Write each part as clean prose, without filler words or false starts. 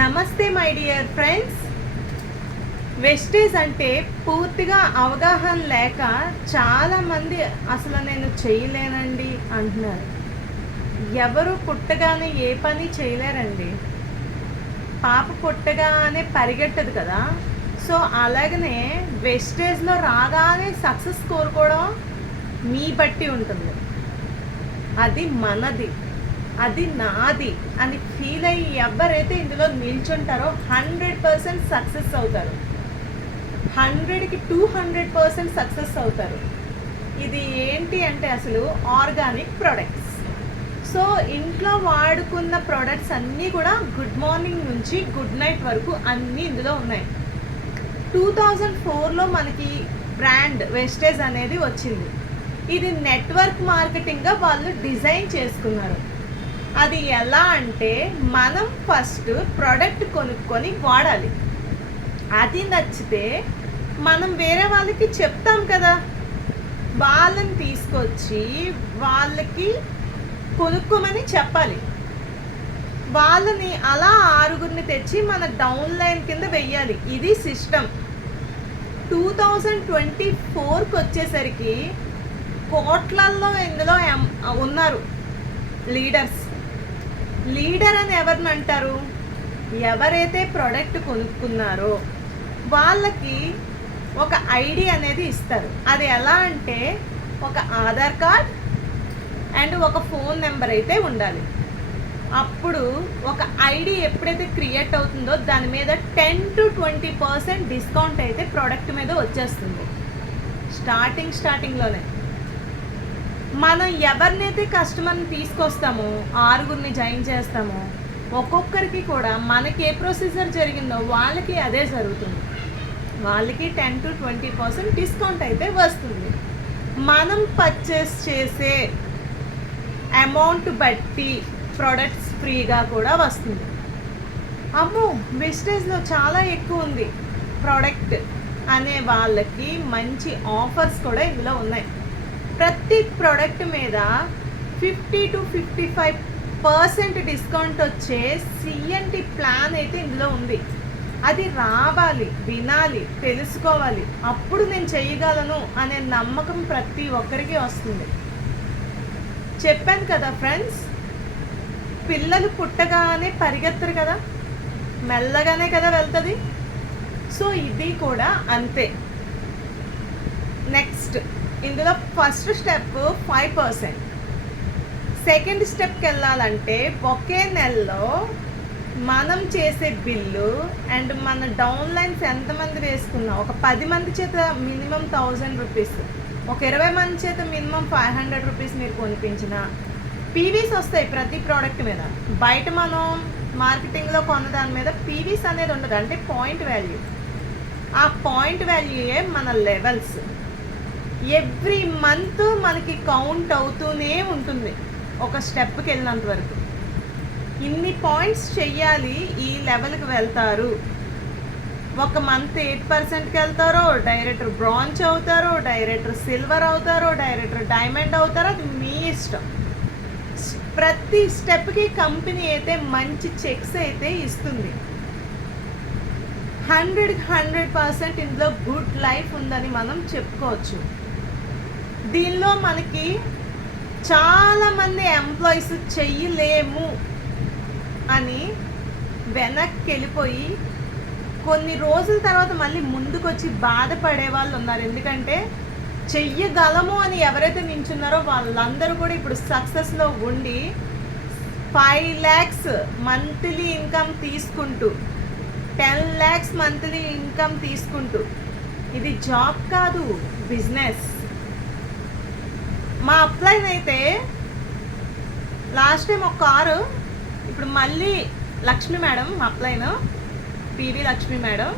నమస్తే my dear friends. Wastage అంటే పూర్తిగా అవగాహన లేక చాలామంది అసలు నేను చేయలేనండి అంటున్నారు. ఎవరు పుట్టగానే ఏ పని చేయలేరండి. పాప పుట్టగానే పరిగెట్టదు కదా. సో అలాగనే వెస్టేజ్లో రాగానే సక్సెస్ కోరుకోవడం మీ బట్టి ఉంటుంది. అది మనది, అది నాది అని ఫీల్ అయ్యి ఎవరైతే ఇందులో నిల్చుంటారో 100% సక్సెస్ అవుతారు. 100కి 200% సక్సెస్ అవుతారు. ఇది ఏంటి అంటే అసలు ఆర్గానిక్ ప్రొడక్ట్స్. సో ఇంట్లో వాడుకున్న ప్రొడక్ట్స్ అన్నీ కూడా గుడ్ మార్నింగ్ నుంచి గుడ్ నైట్ వరకు అన్నీ ఇందులో ఉన్నాయి. 2004లో మనకి బ్రాండ్ వెస్టేజ్ అనేది వచ్చింది. ఇది నెట్వర్క్ మార్కెటింగ్గా వాళ్ళు డిజైన్ చేసుకున్నారు. అది ఎలా అంటే మనం ఫస్ట్ ప్రోడక్ట్ కొనుక్కొని వాడాలి. అది నచ్చితే మనం వేరే వాళ్ళకి చెప్తాం కదా, వాళ్ళని తీసుకొచ్చి వాళ్ళకి కొనుక్కోమని చెప్పాలి. వాళ్ళని అలా 6గురిని తెచ్చి మన డౌన్ లైన్ కింద వెయ్యాలి. ఇది సిస్టమ్. 2024కి వచ్చేసరికి కోట్లల్లో ఇందులో ఉన్నారు లీడర్స్. లీడర్ అని ఎవరిని అంటారు? ఎవరైతే ప్రోడక్ట్ కొనుక్కున్నారో వాళ్ళకి ఒక ఐడి అనేది ఇస్తారు. అది ఎలా అంటే ఒక ఆధార్ కార్డ్ అండ్ ఒక ఫోన్ నెంబర్ అయితే ఉండాలి. అప్పుడు ఒక ఐడి ఎప్పుడైతే క్రియేట్ అవుతుందో దాని మీద 10 to 20% డిస్కౌంట్ అయితే ప్రోడక్ట్ మీద వచ్చేస్తుంది. స్టార్టింగ్లోనే మనం ఎవరినైతే కస్టమర్ని తీసుకొస్తామో 6గురిని జాయిన్ చేస్తామో ఒక్కొక్కరికి కూడా మనకి ఏ ప్రొసీజర్ జరిగిందో వాళ్ళకి అదే జరుగుతుంది. వాళ్ళకి 10 to 20% డిస్కౌంట్ అయితే వస్తుంది. మనం పర్చేస్ చేసే అమౌంట్ బట్టి ప్రొడక్ట్స్ ఫ్రీగా కూడా వస్తుంది. అమ్మో వెస్టేజ్లో చాలా ఎక్కువ ఉంది ప్రోడక్ట్ అనే వాళ్ళకి మంచి ఆఫర్స్ కూడా ఇందులో ఉన్నాయి. ప్రతి ప్రోడక్ట్ మీద 50 to 55% డిస్కౌంట్ వచ్చే సిఎన్టి ప్లాన్ అయితే ఇందులో ఉంది. అది రావాలి, వినాలి, తెలుసుకోవాలి. అప్పుడు నేను చేయగలను అనే నమ్మకం ప్రతి ఒక్కరికి వస్తుంది. చెప్పాను కదా ఫ్రెండ్స్, పిల్లలు పుట్టగానే పరిగెత్తరు కదా, మెల్లగానే కదా వెళ్తుంది. సో ఇది కూడా అంతే. నెక్స్ట్ ఇందులో ఫస్ట్ స్టెప్ 5%. సెకండ్ స్టెప్కి వెళ్ళాలంటే ఒకే నెలలో మనం చేసే బిల్లు అండ్ మన డౌన్ లైన్స్ ఎంతమంది వేసుకున్నా, ఒక 10 మంది చేత మినిమం 1000 రూపీస్, ఒక 20 మంది చేత మినిమం 500 రూపీస్ మీరు కొనిపించిన పీవీస్ వస్తాయి ప్రతి ప్రోడక్ట్ మీద. బయట మనం మార్కెటింగ్లో కొన్న దాని మీద పీవీస్ అనేది ఉండదు, అంటే పాయింట్ వాల్యూ. ఆ పాయింట్ వాల్యూయే మన లెవెల్స్. ఎవ్రీ మంత్ మనకి కౌంట్ అవుతూనే ఉంటుంది ఒక స్టెప్కి వెళ్ళినంత వరకు. ఇన్ని పాయింట్స్ చెయ్యాలి, ఈ లెవెల్కి వెళ్తారు. ఒక మంత్ 8%కి వెళ్తారో, డైరెక్టర్ బ్రాంజ్ అవుతారో, డైరెక్టర్ సిల్వర్ అవుతారో, డైరెక్టర్ డైమండ్ అవుతారో, అది మీ ఇష్టం. ప్రతి స్టెప్కి కంపెనీ అయితే మంచి చెక్స్ అయితే ఇస్తుంది. 100% ఇందులో గుడ్ లైఫ్ ఉందని మనం చెప్పుకోవచ్చు. దీనిలో మనకి చాలామంది ఎంప్లాయీస్ చెయ్యలేము అని వెనక్కి వెళ్ళిపోయి కొన్ని రోజుల తర్వాత మళ్ళీ ముందుకు వచ్చి బాధపడే వాళ్ళు ఉన్నారు. ఎందుకంటే చెయ్యగలము అని ఎవరైతే నించున్నారో వాళ్ళందరూ కూడా ఇప్పుడు సక్సెస్లో ఉండి 5 lakhs మంత్లీ ఇన్కమ్ తీసుకుంటూ, 10 lakhs మంత్లీ ఇన్కమ్ తీసుకుంటూ, ఇది జాబ్ కాదు, బిజినెస్. మా అప్లైన్ అయితే లాస్ట్ టైం ఒక కారు, ఇప్పుడు మళ్ళీ Lakshmi madam upline, PV Lakshmi madam,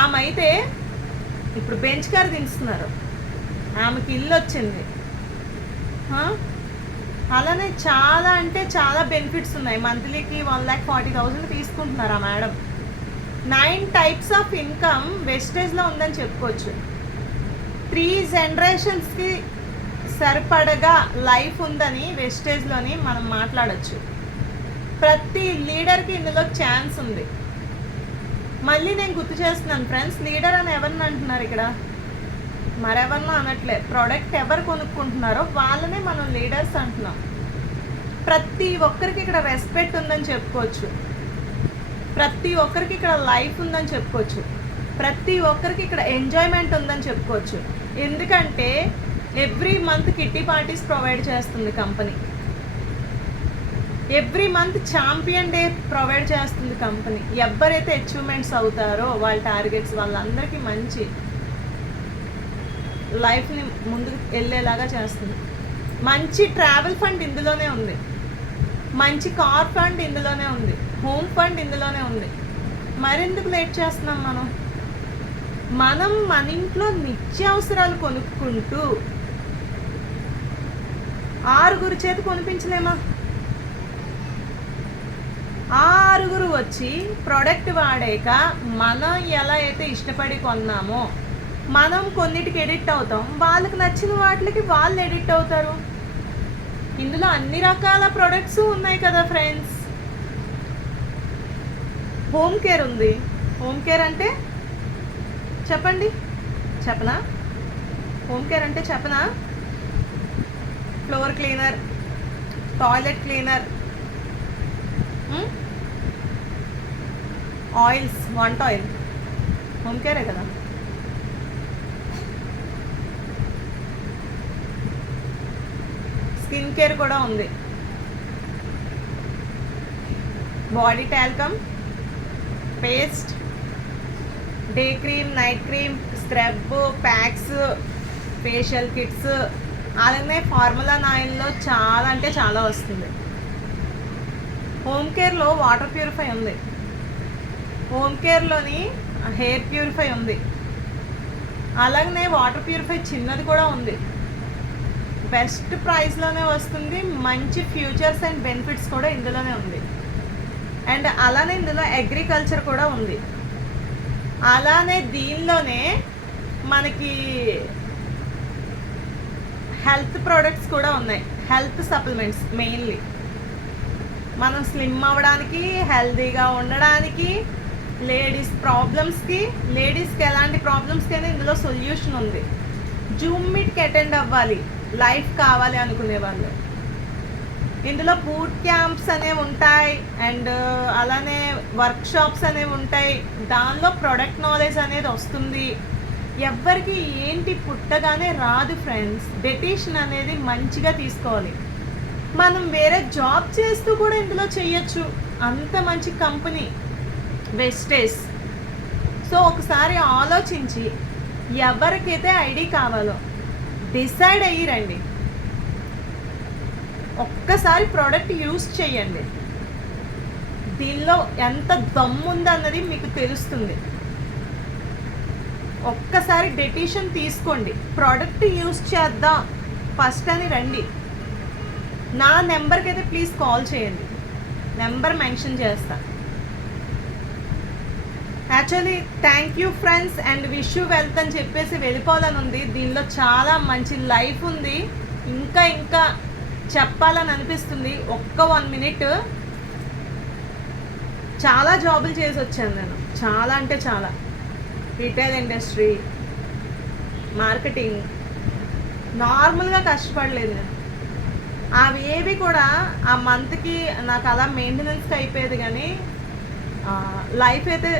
ఆమె అయితే ఇప్పుడు బెంచ్ కార్ దించుతున్నారు. ఆమెకి ఇల్లు వచ్చింది. అలానే చాలా అంటే చాలా బెనిఫిట్స్ ఉన్నాయి. మంత్లీకి 1,40,000 తీసుకుంటున్నారు ఆ మేడం. 9 types ఆఫ్ ఇన్కమ్ వెస్టేజ్లో ఉందని చెప్పుకోవచ్చు. 3 generations సరిపడగా లైఫ్ ఉందని వెస్టేజ్లోని మనం మాట్లాడచ్చు. ప్రతి లీడర్కి ఇందులో ఛాన్స్ ఉంది. మళ్ళీ నేను గుర్తు చేస్తున్నాను ఫ్రెండ్స్, లీడర్ అని ఎవరిని అంటున్నారు ఇక్కడ? మరెవరినో అనట్లే. ప్రోడక్ట్ ఎవరు కొనుక్కుంటున్నారో వాళ్ళనే మనం లీడర్స్ అంటున్నాం. ప్రతి ఒక్కరికి ఇక్కడ రెస్పెక్ట్ ఉందని చెప్పుకోవచ్చు, ప్రతి ఒక్కరికి ఇక్కడ లైఫ్ ఉందని చెప్పుకోవచ్చు, ప్రతి ఒక్కరికి ఇక్కడ ఎంజాయ్మెంట్ ఉందని చెప్పుకోవచ్చు. ఎందుకంటే every month kitty parties provide చేస్తుంది company, every month champion day provide చేస్తుంది కంపెనీ. ఎవరైతే అచీవ్మెంట్స్ అవుతారో వాళ్ళ టార్గెట్స్, వాళ్ళందరికీ మంచి లైఫ్ని ముందుకు వెళ్ళేలాగా చేస్తుంది. మంచి ట్రావెల్ ఫండ్ ఇందులోనే ఉంది, మంచి కార్ ఫండ్ ఇందులోనే ఉంది, హోమ్ ఫండ్ ఇందులోనే ఉంది. మరెందుకు లేట్ చేస్తున్నాం మనం మన ఇంట్లో నిత్యావసరాలు కొనుక్కుంటూ 6 చేత కొనిపించలేమా? 6 వచ్చి ప్రోడక్ట్ వాడాక మనం ఎలా అయితే ఇష్టపడి కొన్నామో మనం కొన్నిటికి ఎడిక్ట్ అవుతాం, వాళ్ళకి నచ్చిన వాటికి వాళ్ళు ఎడిక్ట్ అవుతారు. ఇందులో అన్ని రకాల ప్రొడక్ట్స్ ఉన్నాయి కదా ఫ్రెండ్స్. హోమ్ కేర్ ఉంది. హోమ్ కేర్ అంటే చెప్పండి, చెప్పనా? హోమ్ కేర్ అంటే చెప్పనా? Floor cleaner, toilet cleaner, oils, వంట ఆయిల్ హోమ్ కేరే కదా. స్కిన్ కేర్ కూడా ఉంది. Body talcum, paste, day cream, night cream, scrub, packs, facial kits, అలానే ఫార్ములా ఆయిల్లో చాలా అంటే చాలా వస్తుంది. హోమ్ కేర్లో వాటర్ ప్యూరిఫై ఉంది, హోమ్ కేర్లోని హెయిర్ ప్యూరిఫై ఉంది, అలాగనే వాటర్ ప్యూరిఫై చిన్నది కూడా ఉంది. బెస్ట్ ప్రైస్లోనే వస్తుంది, మంచి ఫ్యూచర్స్ అండ్ బెనిఫిట్స్ కూడా ఇందులోనే ఉంది. అండ్ అలానే ఇందులో అగ్రికల్చర్ కూడా ఉంది. అలానే దీనిలోనే మనకి హెల్త్ ప్రోడక్ట్స్ కూడా ఉన్నాయి, హెల్త్ సప్లిమెంట్స్. మెయిన్లీ మనం స్లిమ్ అవ్వడానికి, హెల్తీగా ఉండడానికి, లేడీస్ ప్రాబ్లమ్స్కి, లేడీస్కి ఎలాంటి ప్రాబ్లమ్స్కి అయినా ఇందులో సొల్యూషన్ ఉంది. జూమ్ మీట్కి అటెండ్ అవ్వాలి, లైఫ్ కావాలి అనుకునే వాళ్ళు ఇందులో బూట్ క్యాంప్స్ అనేవి ఉంటాయి, అండ్ అలానే వర్క్షాప్స్ అనేవి ఉంటాయి. దానిలో ప్రొడక్ట్ నాలెడ్జ్ అనేది వస్తుంది. ఎవ్వరికి ఏంటి పుట్టగానే రాదు ఫ్రెండ్స్. డెటిషన్ అనేది మంచిగా తీసుకోవాలి. మనం వేరే జాబ్ చేస్తూ కూడా ఇందులో చేయొచ్చు, అంత మంచి కంపెనీ వెస్టేజ్. సో ఒకసారి ఆలోచించి ఎవరికైతే ఐడి కావాలో డిసైడ్ అయ్యి రండి. ఒక్కసారి ప్రోడక్ట్ యూస్ చేయండి, దీనిలో ఎంత దమ్ముందన్నది మీకు తెలుస్తుంది. ఒక్కసారి డెసిషన్ తీసుకోండి, ప్రోడక్ట్ యూస్ చేద్దాం ఫస్ట్ అని రండి. నా నెంబర్కి అయితే ప్లీజ్ కాల్ చేయండి, నెంబర్ మెన్షన్ చేస్తా. Actually thank you friends and wish you wealth అని చెప్పేసి వెళ్ళిపోవాలని ఉంది. దీనిలో చాలా మంచి లైఫ్ ఉంది, ఇంకా ఇంకా చెప్పాలని అనిపిస్తుంది. ఒక్క 1 minute. చాలా జాబులు చేసి వచ్చాను నేను, చాలా అంటే చాలా. రిటైల్ ఇండస్ట్రీ, మార్కెటింగ్, నార్మల్గా కష్టపడలేదు నేను. అవి ఏవి కూడా ఆ మంత్కి నాకు అలా మెయింటెనెన్స్కి అయిపోయేది, కానీ లైఫ్ అయితే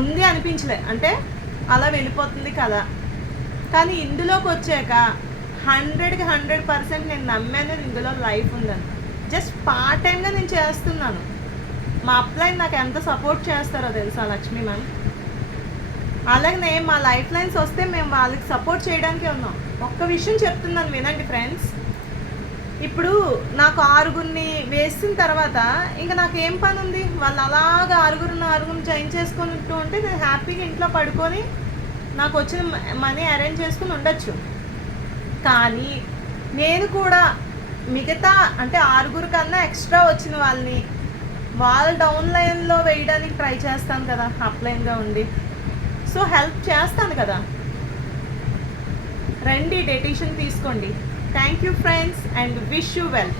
ఉంది అనిపించలే. అంటే అలా వెళ్ళిపోతుంది కదా. కానీ ఇందులోకి వచ్చాక 100కి 100% నేను నమ్మాను ఇందులో లైఫ్ ఉందని. జస్ట్ పార్ట్ టైంగా నేను చేస్తున్నాను. మా అప్లైన్ నాకు ఎంత సపోర్ట్ చేస్తారో తెలుసా లక్ష్మీ మ్యామ్. అలాగనే మా లైఫ్ లైన్స్ వస్తే మేము వాళ్ళకి సపోర్ట్ చేయడానికే ఉన్నాం. ఒక్క విషయం చెప్తున్నాను వినండి ఫ్రెండ్స్. ఇప్పుడు నాకు 6 వేసిన తర్వాత ఇంకా నాకు ఏం పని ఉంది? వాళ్ళు అలాగా 6 జాయిన్ చేసుకుంటూ ఉంటే నేను హ్యాపీగా ఇంట్లో పడుకొని నాకు వచ్చిన మనీ అరేంజ్ చేసుకుని ఉండొచ్చు. కానీ నేను కూడా మిగతా అంటే 6 కన్నా ఎక్స్ట్రా వచ్చిన వాళ్ళని వాళ్ళ డౌన్ లైన్లో వేయడానికి ట్రై చేస్తాను కదా, అప్లైన్గా ఉండి. సో హెల్ప్ చేస్తాను కదా. రండి, డెసిషన్ తీసుకోండి. Thank you friends and wish you well.